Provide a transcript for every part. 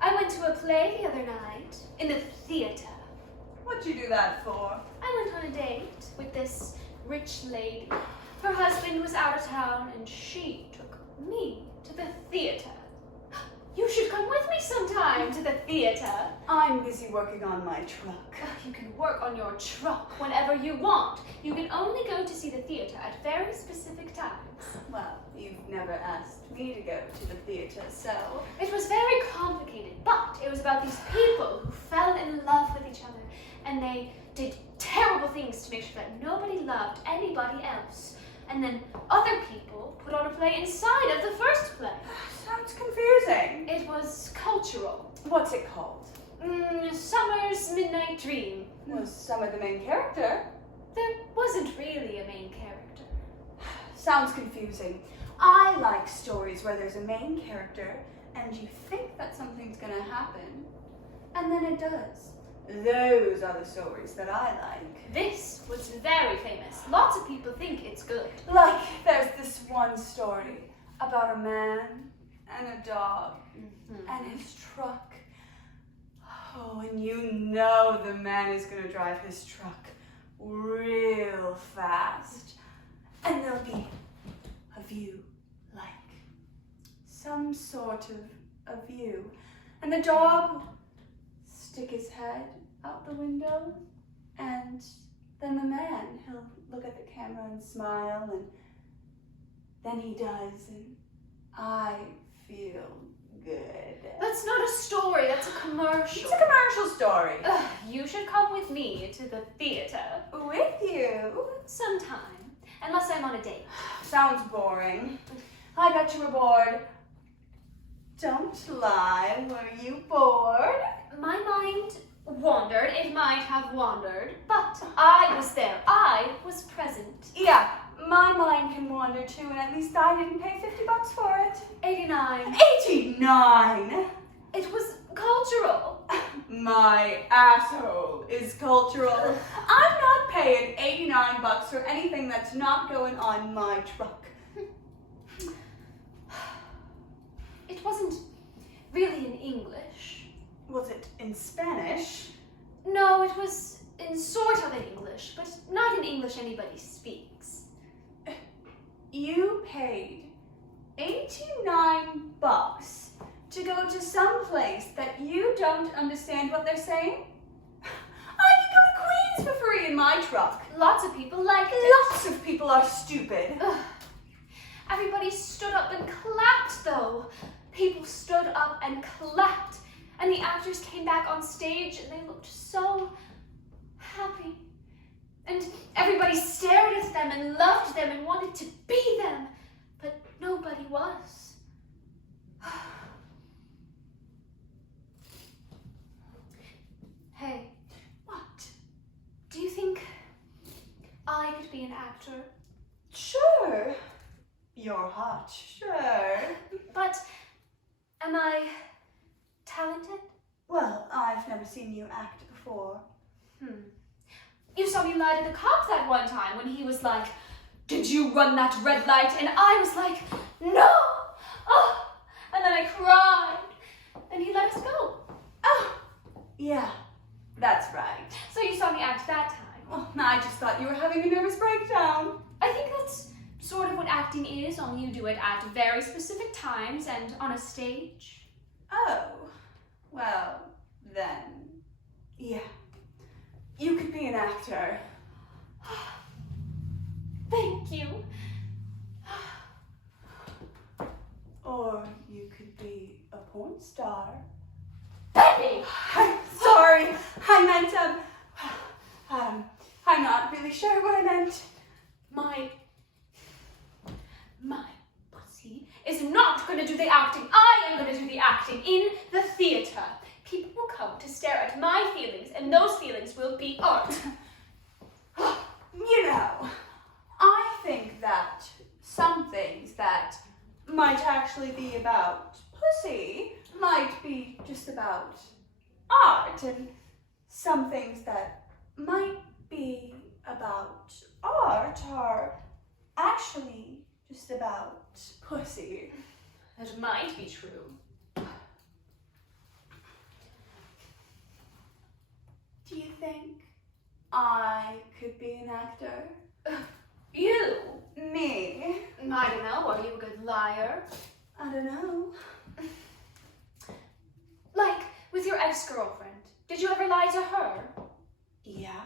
I went to a play the other night in the theater. What'd you do that for? I went on a date with this rich lady. Her husband was out of town and she took me to the theater. You should come with me sometime to the theater. I'm busy working on my truck. You can work on your truck whenever you want. You can only go to see the theater at very specific times. Well, you've never asked me to go to the theater, so... It was very complicated, but it was about these people who fell in love with each other, and they did terrible things to make sure that nobody loved anybody else. And then other people put on a play inside of the first play. Sounds confusing. It was cultural. What's it called? Summer's Midnight Dream. Was Summer the main character? There wasn't really a main character. Sounds confusing. I like stories where there's a main character and you think that something's gonna happen, and then it does. Those are the stories that I like. This was very famous. Lots of people think it's good. Like, there's this one story about a man and a dog and his truck. Oh, and you know the man is gonna drive his truck real fast. And there'll be a view, like some sort of a view. And the dog will stick his head out the window, and then the man, he'll look at the camera and smile, and then he does, and I feel good. That's not a story, that's a commercial. It's a commercial story. You should come with me to the theater. With you? Sometime. Unless I'm on a date. Sounds boring. I bet you were bored. Don't lie, were you bored? My mind wandered. It might have wandered, but I was there. I was present. Yeah, my mind can wander too, and at least I didn't pay $50 for it. 89. 89? It was cultural. My asshole is cultural. I'm not paying $89 for anything that's not going on my truck. It wasn't really in English. Was it in Spanish? No, it was in sort of in English, but not in English anybody speaks. You paid $89 to go to some place that you don't understand what they're saying? I can go to Queens for free in my truck. Lots of people liked it. Lots of people are stupid. Everybody stood up and clapped, though. People stood up and clapped, and the actors came back on stage and they looked so happy. And everybody stared at them and loved them and wanted to be them, but nobody was. Hey. What? Do you think I could be an actor? Sure. You're hot, sure. But am I talented? Well, I've never seen you act before. You saw me lie to the cop that one time when he was like, "Did you run that red light?" And I was like, "No!" Oh, and then I cried. And he let us go. Oh, yeah, that's right. So you saw me act that time. Oh, I just thought you were having a nervous breakdown. I think that's sort of what acting is, only you do it at very specific times and on a stage. Oh, well, then, yeah. You could be an actor. Thank you. Or you could be a porn star. Betty! I'm sorry. I meant, I'm not really sure what I meant. My pussy is not going to do the acting. I am going to do the acting in the theater. People will come to stare at my feelings, and those feelings will be art. You know, I think that some things that might actually be about pussy might be just about art, and some things that might be about art are actually just about pussy. That might be true. think I could be an actor. You? Me? I don't know. Are you a good liar? I don't know. Like, with your ex-girlfriend. Did you ever lie to her? Yeah.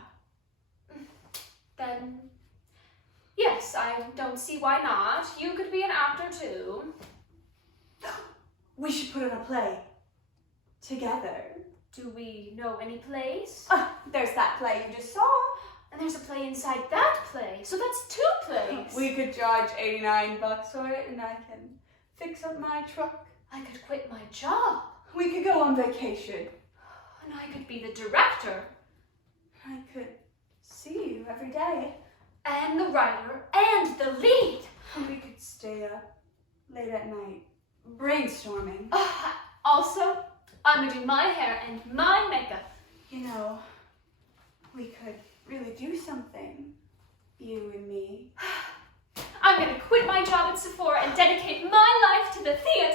Then, yes, I don't see why not. You could be an actor too. We should put on a play. Together. Do we know any plays? There's that play you just saw. And there's a play inside that play, so that's 2 plays. We could charge $89 for it and I can fix up my truck. I could quit my job. We could go on vacation. And I could be the director. I could see you every day. And the writer. And the lead. And we could stay up late at night brainstorming. Also, I'm gonna do my hair and my makeup. You know, we could really do something. You and me. I'm gonna quit my job at Sephora and dedicate my life to the theater.